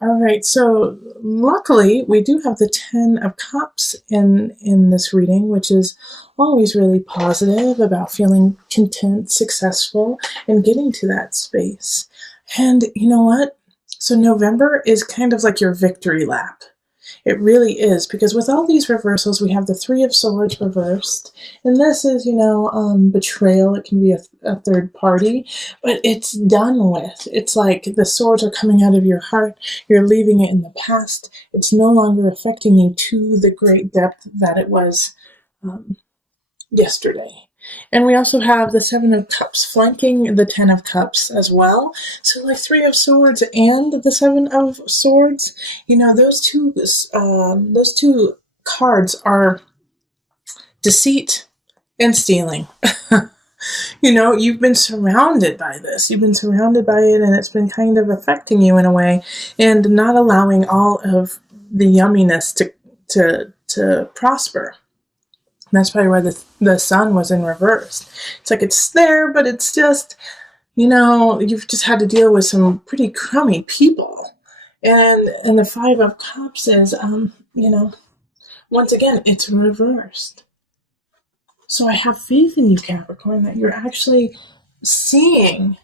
All right, so luckily we do have the Ten of Cups in this reading, which is always really positive about feeling content, successful, and getting to that space. And you know what? So November is kind of like your victory lap. It really is, because with all these reversals, we have the Three of Swords reversed. And this is, betrayal. It can be a third party, but it's done with. It's like the swords are coming out of your heart. You're leaving it in the past. It's no longer affecting you to the great depth that it was um, yesterday. And we also have the Seven of Cups flanking the Ten of Cups as well. So like Three of Swords and the Seven of Swords, those two cards are deceit and stealing. You've been surrounded by this. You've been surrounded by it, and it's been kind of affecting you in a way, and not allowing all of the yumminess to prosper. That's probably why the sun was in reverse. It's like it's there, but it's just, you've just had to deal with some pretty crummy people. And the Five of Cups is, once again, it's reversed. So I have faith in you, Capricorn, that you're actually seeing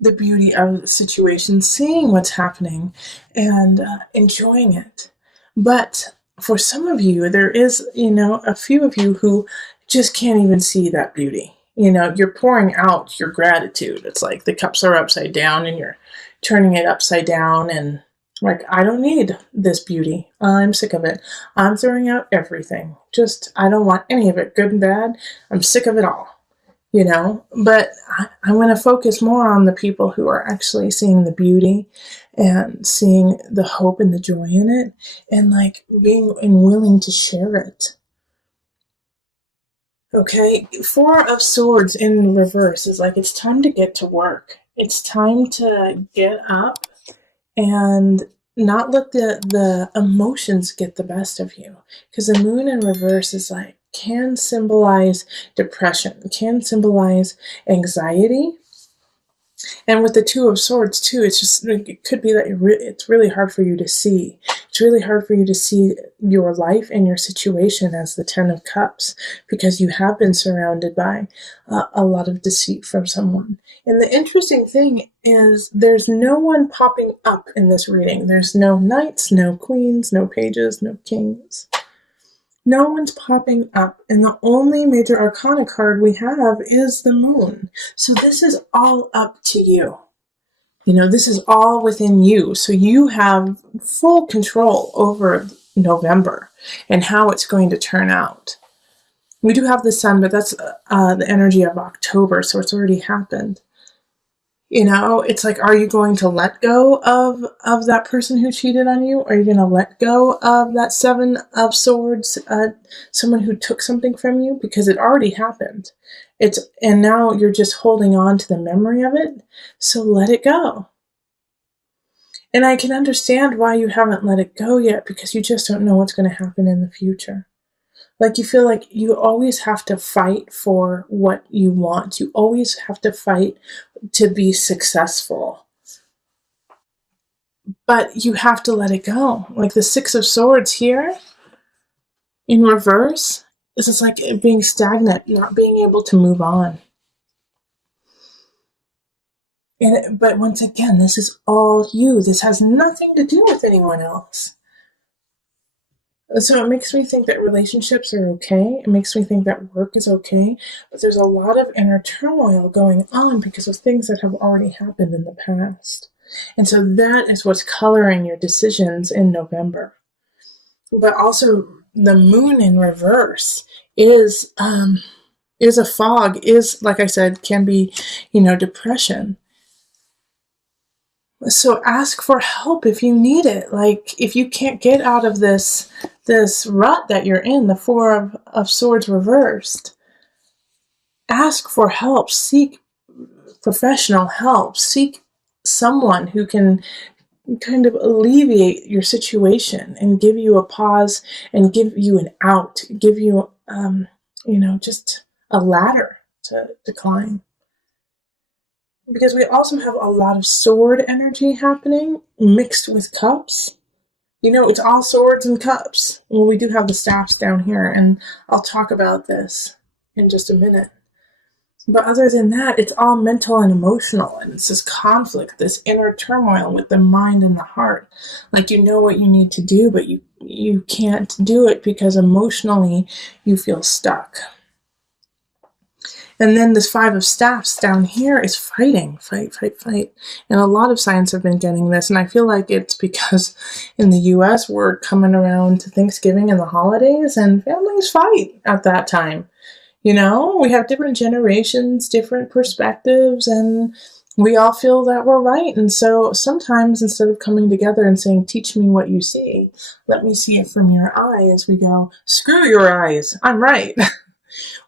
the beauty of the situation, seeing what's happening, and enjoying it. But for some of you, there is, a few of you who just can't even see that beauty. You're pouring out your gratitude. It's like the cups are upside down and you're turning it upside down, and like, I don't need this beauty. I'm sick of it. I'm throwing out everything. I don't want any of it, good and bad. I'm sick of it all. But I'm going to focus more on the people who are actually seeing the beauty and seeing the hope and the joy in it, and like being and willing to share it. Okay, Four of Swords in reverse is like, it's time to get to work. It's time to get up and not let the emotions get the best of you. Because the Moon in reverse is like, can symbolize depression, can symbolize anxiety. And with the Two of Swords too, it could be that it's really hard for you to see. It's really hard for you to see your life and your situation as the Ten of Cups, because you have been surrounded by a lot of deceit from someone. And the interesting thing is there's no one popping up in this reading. There's no knights, no queens, no pages, no kings. No one's popping up, and the only major arcana card we have is the Moon. So this is all up to you. This is all within you. So you have full control over November and how it's going to turn out. We do have the Sun, but that's the energy of October, so it's already happened. It's like, are you going to let go of that person who cheated on you? Are you going to let go of that Seven of Swords, someone who took something from you? Because it already happened. And now you're just holding on to the memory of it. So let it go. And I can understand why you haven't let it go yet, because you just don't know what's going to happen in the future. Like, you feel like you always have to fight for what you want. You always have to fight to be successful. But you have to let it go. Like the Six of Swords here in reverse, this is like being stagnant, not being able to move on. But once again, this is all you. This has nothing to do with anyone else. So it makes me think that relationships are okay. It makes me think that work is okay. But there's a lot of inner turmoil going on because of things that have already happened in the past. And so that is what's coloring your decisions in November. But also the Moon in reverse is a fog, is, like I said, can be, depression. So ask for help if you need it. Like, if you can't get out of this rut that you're in, the Four of Swords reversed, ask for help. Seek professional help. Seek someone who can kind of alleviate your situation and give you a pause and give you an out, give you, just a ladder to climb. because we also have a lot of sword energy happening mixed with cups. You know, it's all swords and cups. Well, we do have the staffs down here, and I'll talk about this in just a minute. But other than that, it's all mental and emotional, and it's this conflict, this inner turmoil with the mind and the heart. Like, you know what you need to do, but you can't do it because emotionally you feel stuck. And then this Five of Staffs down here is fighting, fight. And a lot of signs have been getting this, and I feel like it's because in the US we're coming around to Thanksgiving and the holidays, and families fight at that time. You know, we have different generations, different perspectives, and we all feel that we're right. And so sometimes instead of coming together and saying, teach me what you see, let me see it from your eyes, we go, screw your eyes, I'm right.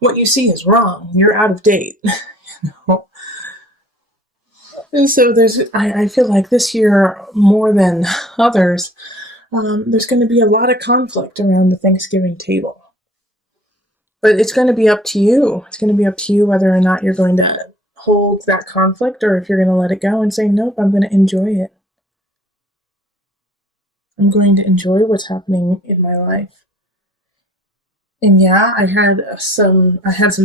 What you see is wrong. You're out of date. You know? And so I feel like this year, more than others, there's going to be a lot of conflict around the Thanksgiving table. But it's going to be up to you. It's going to be up to you whether or not you're going to hold that conflict or if you're going to let it go and say, nope, I'm going to enjoy it. I'm going to enjoy what's happening in my life. And yeah, I had some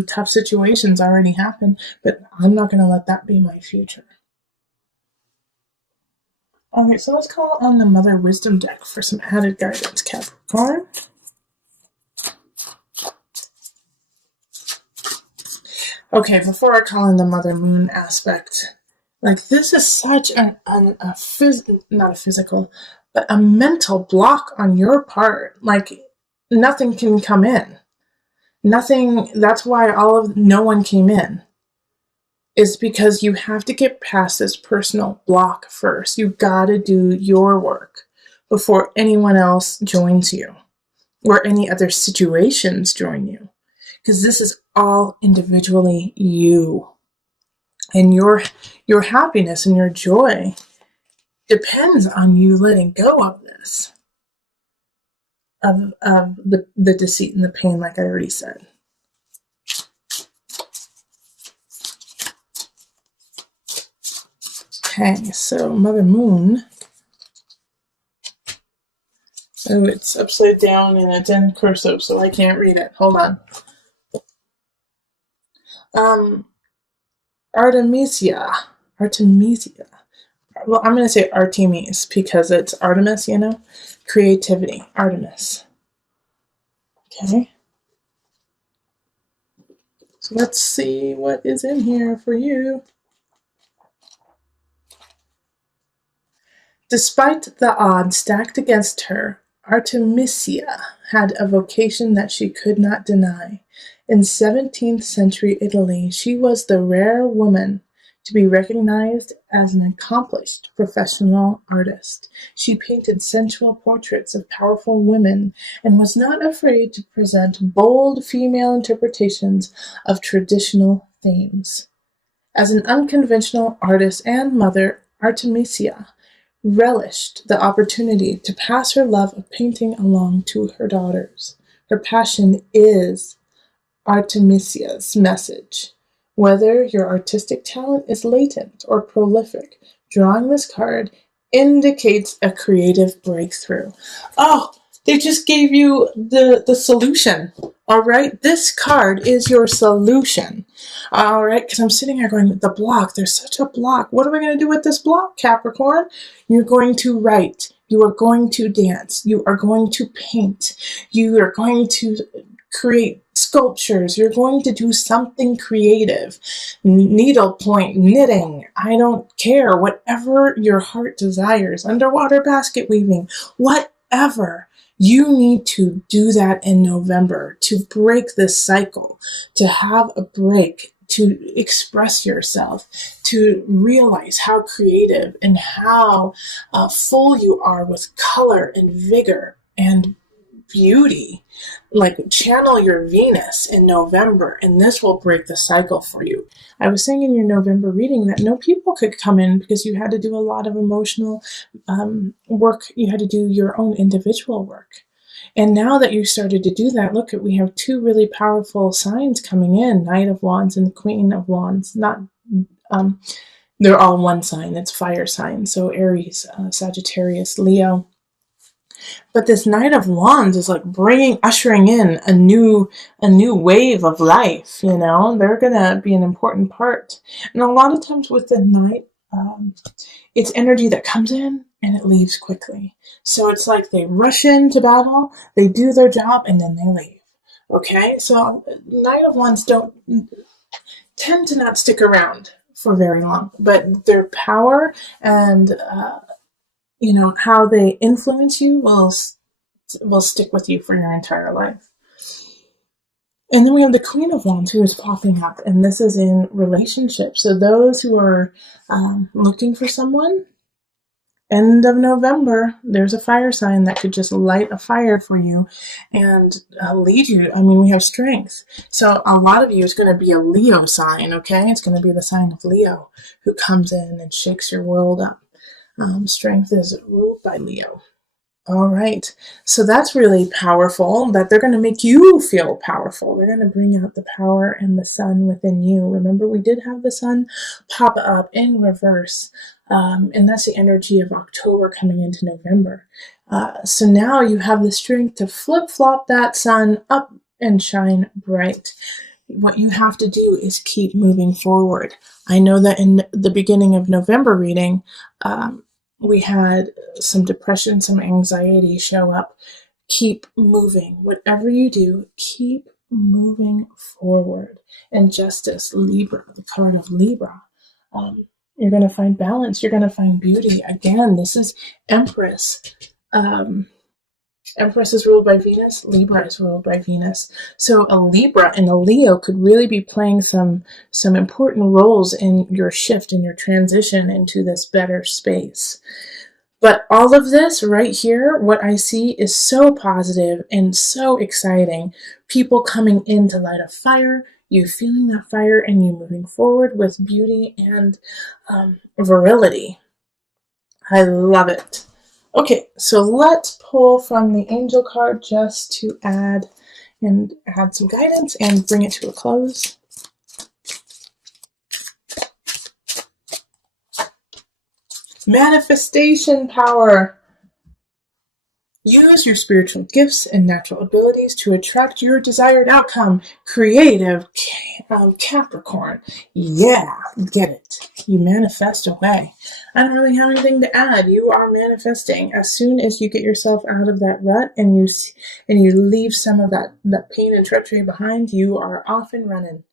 tough situations already happen, but I'm not going to let that be my future. All right, so let's call on the Mother Wisdom deck for some added guidance, Capricorn. Okay, before I call in the Mother Moon aspect, like this is such not a physical, but a mental block on your part. Like nothing can come in. Nothing, that's why no one came in. Is because you have to get past this personal block first. You gotta do your work before anyone else joins you or any other situations join you. Because this is all individually you. And your happiness and your joy depends on you letting go of this. Of the deceit and the pain, like I already said. Okay, so Mother Moon. Oh, it's upside down and it's in cursive, so I can't read it. Hold on. Artemisia. Well, I'm going to say Artemis because it's Artemis, you know? Creativity. Artemis. Okay. So let's see what is in here for you. Despite the odds stacked against her, Artemisia had a vocation that she could not deny. In 17th century Italy, she was the rare woman to be recognized as an accomplished professional artist. She painted sensual portraits of powerful women and was not afraid to present bold female interpretations of traditional themes. As an unconventional artist and mother, Artemisia relished the opportunity to pass her love of painting along to her daughters. Her passion is Artemisia's message. Whether your artistic talent is latent or prolific, drawing this card indicates a creative breakthrough. Oh, they just gave you the solution. All right, this card is your solution. All right, because I'm sitting here going, the block, there's such a block. What are we going to do with this block, Capricorn? You're going to write. You are going to dance. You are going to paint. You are going to create sculptures. You're going to do something creative. Needlepoint, knitting, I don't care. Whatever your heart desires. Underwater basket weaving, whatever. You need to do that in November to break this cycle, to have a break, to express yourself, to realize how creative and how full you are with color and vigor and beauty. Like, channel your Venus in November, and this will break the cycle for you. I was saying in your November reading that no people could come in because you had to do a lot of emotional work. You had to do your own individual work. And now that you started to do that, look, we have two really powerful signs coming in, Knight of Wands and Queen of Wands. Not They're all one sign. It's fire sign. So Aries, Sagittarius, Leo. But this Knight of Wands is like ushering in a new wave of life. You know, they're gonna be an important part. And a lot of times with the Knight, it's energy that comes in and it leaves quickly. So it's like they rush into battle, they do their job, and then they leave. Okay, so Knight of Wands don't tend to not stick around for very long, but their power and how they influence you will stick with you for your entire life. And then we have the Queen of Wands who is popping up, and this is in relationships. So those who are looking for someone, end of November, there's a fire sign that could just light a fire for you and lead you. I mean, we have strength. So a lot of you is going to be a Leo sign, okay? It's going to be the sign of Leo who comes in and shakes your world up. Strength is ruled by Leo. All right. So that's really powerful, that they're going to make you feel powerful. They're going to bring out the power and the sun within you. Remember, we did have the sun pop up in reverse. And that's the energy of October coming into November. So now you have the strength to flip-flop that sun up and shine bright. What you have to do is keep moving forward. I know that in the beginning of November reading, we had some depression, some anxiety show up. Keep moving. Whatever you do, keep moving forward. And Justice, Libra, the card of Libra. You're going to find balance. You're going to find beauty. Again, this is Empress. Empress is ruled by Venus. Libra is ruled by Venus. So a Libra and a Leo could really be playing some important roles in your shift, in your transition into this better space. But all of this right here, what I see is so positive and so exciting. People coming in to light a fire, you feeling that fire, and you moving forward with beauty and virility. I love it. Okay, so let's pull from the angel card just to add some guidance and bring it to a close. Manifestation power. Use your spiritual gifts and natural abilities to attract your desired outcome. Creative Capricorn. Yeah, get it. You manifest away. I don't really have anything to add. You are manifesting. As soon as you get yourself out of that rut and you leave some of that pain and treachery behind, you are off and running.